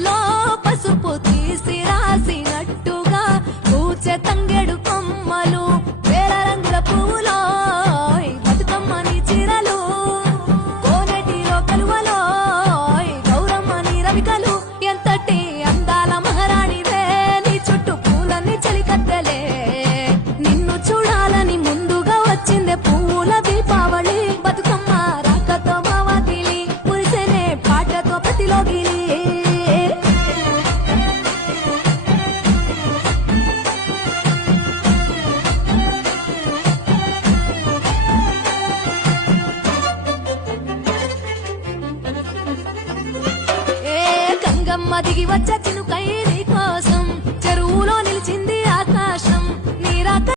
పువ్వులో పసుపు తీసి రాసినట్టుగా పూచె తంగెడు కొమ్మలు వేల రంగుల పువ్వులో బతుకమ్మని చీరలు కోనటిలో కలువలో గౌరమ్మని రవికలు ఎంతటి అందాల మహారాణివే నీ చుట్టూ పూలన్నీ చలికత్తెలే నిన్ను చూడాలని ముందుగా వచ్చిందే పువ్వుల దీపావళి బతుకమ్మ రాకతో మావతిలి మురిసెనే పాటతో ప్రతిలోగిలి గంగమ్మ దిగి వచ్చ